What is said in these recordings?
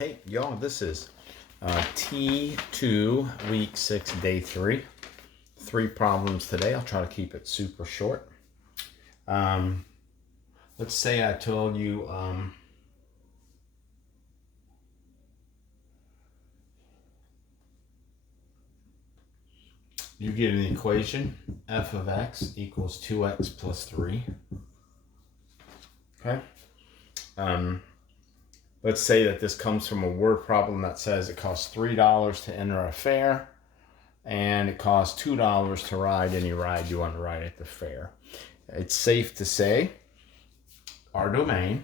Hey y'all, this is T2 week 6 day 3. 3 problems today. I'll try to keep it super short. Let's say I told you you get an equation, f of x equals 2x plus 3. Okay. Let's say that this comes from a word problem that says it costs $3 to enter a fair and it costs $2 to ride any ride you want to ride at the fair. It's safe to say our domain,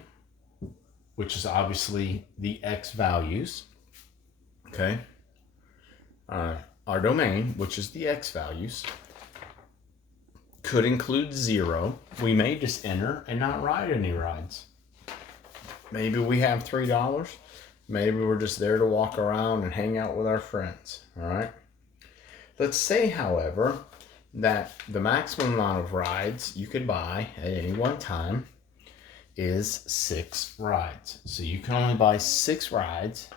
which is obviously the x values, okay? Our domain, which is the x values, could include 0. We may just enter and not ride any rides. Maybe we have $3. Maybe we're just there to walk around and hang out with our friends, all right? Let's say, however, that the maximum amount of rides you could buy at any one time is 6 rides. So you can only buy 6 rides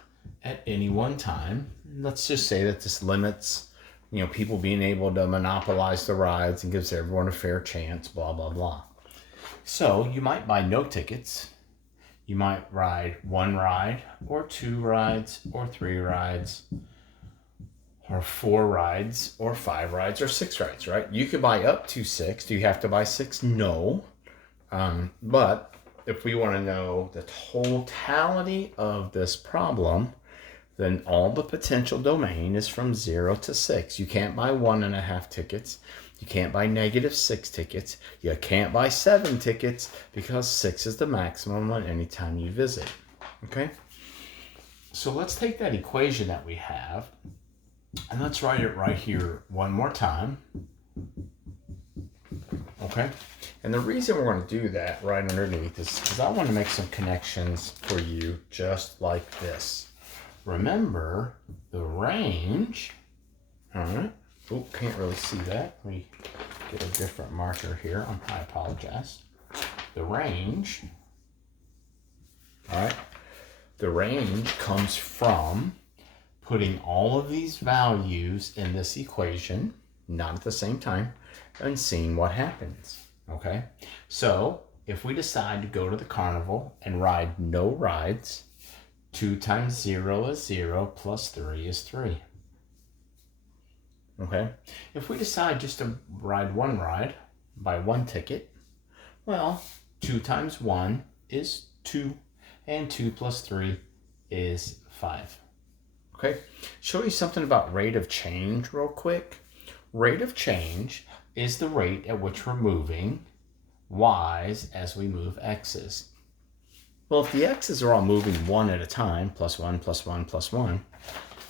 at any one time. Let's just say that this limits, people being able to monopolize the rides and gives everyone a fair chance, blah, blah, blah. So you might buy no tickets. You might ride 1 ride or 2 rides or 3 rides or 4 rides or 5 rides or 6 rides, right? You could buy up to 6. Do you have to buy 6? No. But if we want to know the totality of this problem, then all the potential domain is from 0 to 6. You can't buy 1.5 tickets. You can't buy -6 tickets. You can't buy 7 tickets because 6 is the maximum on any time you visit. Okay? So let's take that equation that we have and let's write it right here one more time. Okay? And the reason we're going to do that right underneath is because I want to make some connections for you just like this. Remember the range. All right. Oh, can't really see that. Let me get a different marker here. I apologize. The range, all right, the range comes from putting all of these values in this equation, not at the same time, and seeing what happens, okay? So if we decide to go to the carnival and ride no rides, 2 times 0 is 0, plus 3 is 3. Okay, if we decide just to ride 1 ride, buy 1 ticket, well, 2 times 1 is 2, and 2 plus 3 is 5. Okay, show you something about rate of change real quick. Rate of change is the rate at which we're moving y's as we move x's. Well, if the x's are all moving 1 at a time, plus 1, plus 1, plus 1,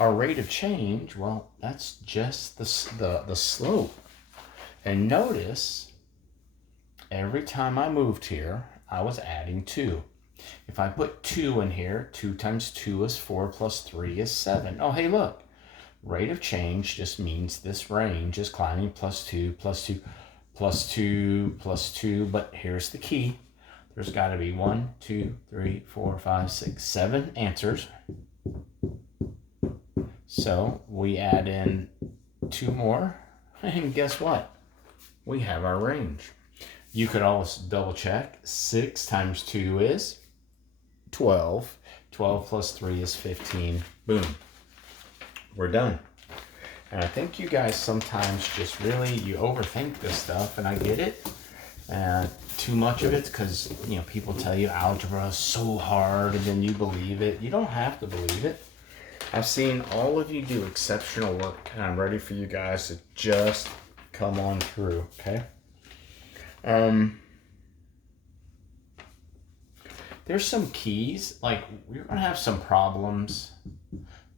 our rate of change, well, that's just the slope. And notice, every time I moved here, I was adding 2. If I put 2 in here, 2 times 2 is 4, plus 3 is 7. Oh, hey, look. Rate of change just means this range is climbing plus 2, plus 2, plus 2, plus 2. But here's the key. There's got to be 1, 2, 3, 4, 5, 6, 7 answers. So we add in 2 more, and guess what? We have our range. You could always double check. 6 times 2 is 12. 12 plus 3 is 15. Boom. We're done. And I think you guys sometimes just really, you overthink this stuff, and I get it. Too much of it's because, people tell you algebra is so hard, and then you believe it. You don't have to believe it. I've seen all of you do exceptional work, and I'm ready for you guys to just come on through, okay? There's some keys, like we're going to have some problems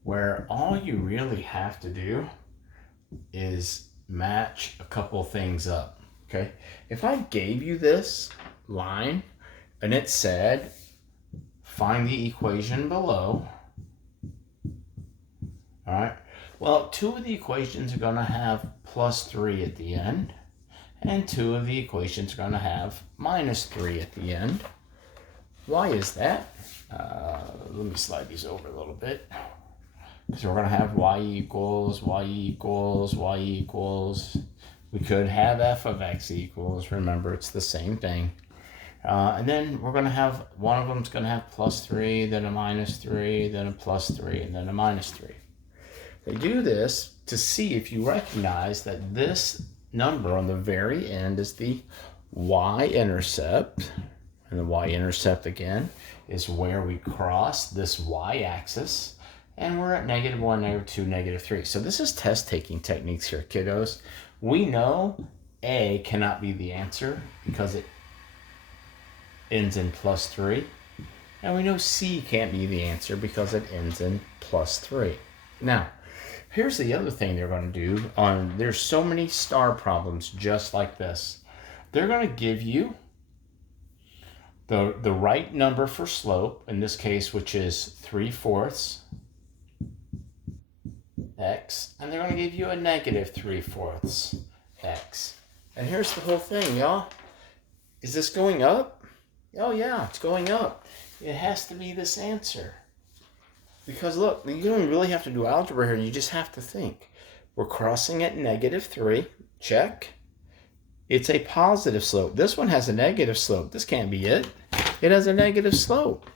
where all you really have to do is match a couple things up, okay? If I gave you this line and it said, find the equation below, all right, well, 2 of the equations are going to have plus 3 at the end, and 2 of the equations are going to have minus 3 at the end. Why is that? Let me slide these over a little bit. So we're going to have y equals, y equals, y equals. We could have f of x equals. Remember, it's the same thing. And then we're going to have, one of them's going to have plus 3, then a minus 3, then a plus 3, and then a minus 3. They do this to see if you recognize that this number on the very end is the y-intercept. And the y-intercept, again, is where we cross this y-axis. And we're at -1, -2, -3. So this is test-taking techniques here, kiddos. We know A cannot be the answer because it ends in plus 3. And we know C can't be the answer because it ends in plus 3. Now, here's the other thing they're going to do. There's so many star problems just like this. They're going to give you the right number for slope, in this case, which is 3/4 x, and they're going to give you a -3/4 x. And here's the whole thing, y'all. Is this going up? Oh yeah, it's going up. It has to be this answer. Because look, you don't really have to do algebra here, you just have to think. We're crossing at -3, check. It's a positive slope. This one has a negative slope. This can't be it. It has a negative slope.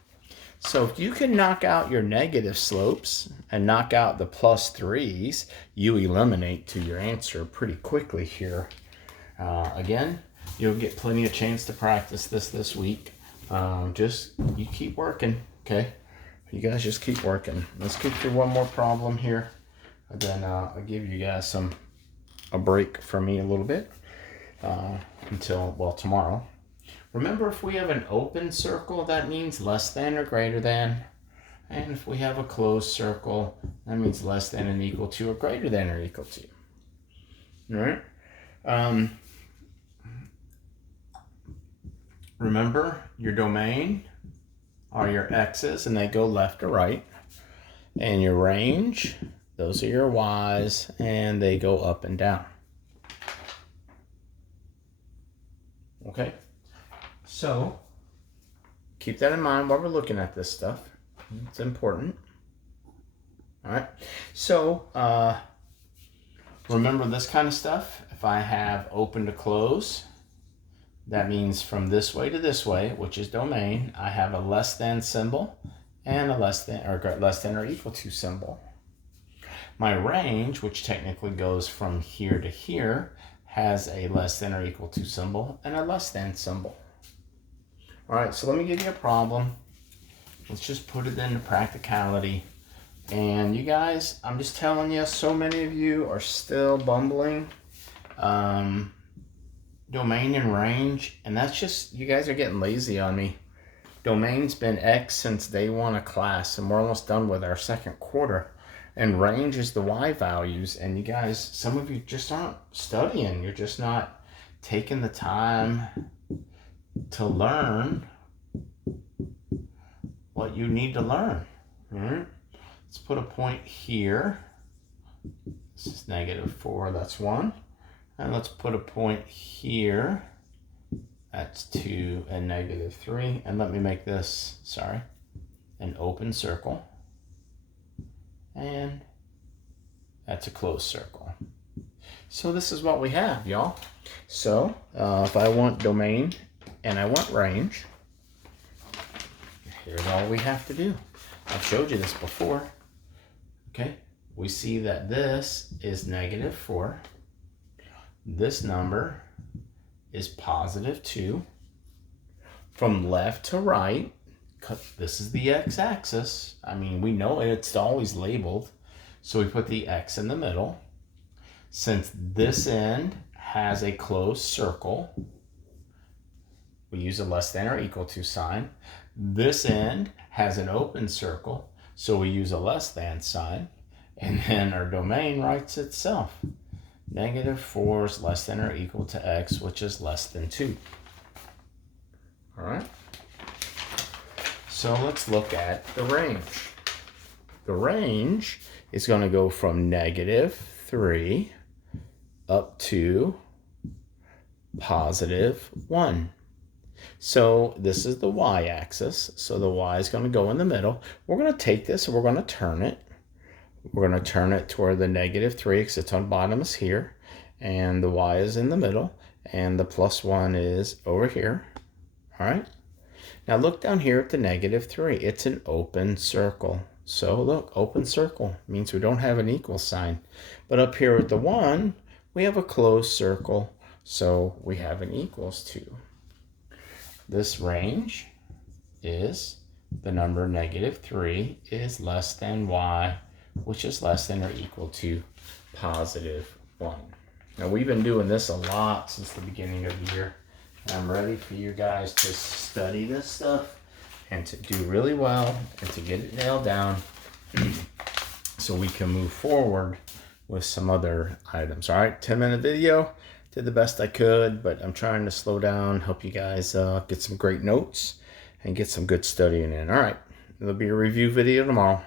So if you can knock out your negative slopes and knock out the plus 3s, you eliminate to your answer pretty quickly here. Again, you'll get plenty of chance to practice this week. Just, you keep working, okay? You guys just keep working. Let's get through one more problem here. And then I'll give you guys a break from me a little bit until, well, tomorrow. Remember, if we have an open circle, that means less than or greater than. And if we have a closed circle, that means less than and equal to or greater than or equal to. All right? Remember, your domain are your x's, and they go left to right. And your range, those are your y's, and they go up and down. Okay? So, keep that in mind while we're looking at this stuff. It's important. All right. So, remember this kind of stuff. If I have open to close, that means from this way to this way, which is domain, I have a less than symbol and a less than or equal to symbol. My range, which technically goes from here to here, has a less than or equal to symbol and a less than symbol. All right, so let me give you a problem. Let's just put it into practicality. And you guys, I'm just telling you, so many of you are still bumbling domain and range, and that's just, you guys are getting lazy on me. Domain's been X since day 1 of class, and we're almost done with our second quarter. And range is the Y values, and you guys, some of you just aren't studying. You're just not taking the time to learn what you need to learn. All right? Let's put a point here. This is -4, that's 1. And let's put a point here. That's 2 and -3. And let me make this, sorry, an open circle. And that's a closed circle. So this is what we have, y'all. So if I want domain and I want range, here's all we have to do. I've showed you this before. Okay, we see that this is -4. This number is +2. From left to right, this is the x-axis. I mean, we know it's always labeled, so we put the x in the middle. Since this end has a closed circle, we use a less than or equal to sign. This end has an open circle, so we use a less than sign. And then our domain writes itself. -4 is less than or equal to x, which is less than 2. All right? So let's look at the range. The range is going to go from -3 up to +1. So this is the y-axis. So the y is going to go in the middle. We're going to take this and we're going to turn it. We're going to turn it toward the -3 because it's on bottom is here. And the y is in the middle. And the +1 is over here. All right. Now look down here at the -3. It's an open circle. So look, open circle means we don't have an equal sign. But up here at the 1, we have a closed circle. So we have an equals to. This range is the number -3 is less than y, which is less than or equal to +1. Now we've been doing this a lot since the beginning of the year. I'm ready for you guys to study this stuff and to do really well and to get it nailed down so we can move forward with some other items. All right, 10-minute video. Did the best I could, but I'm trying to slow down, help you guys get some great notes and get some good studying in. All right, there'll be a review video tomorrow.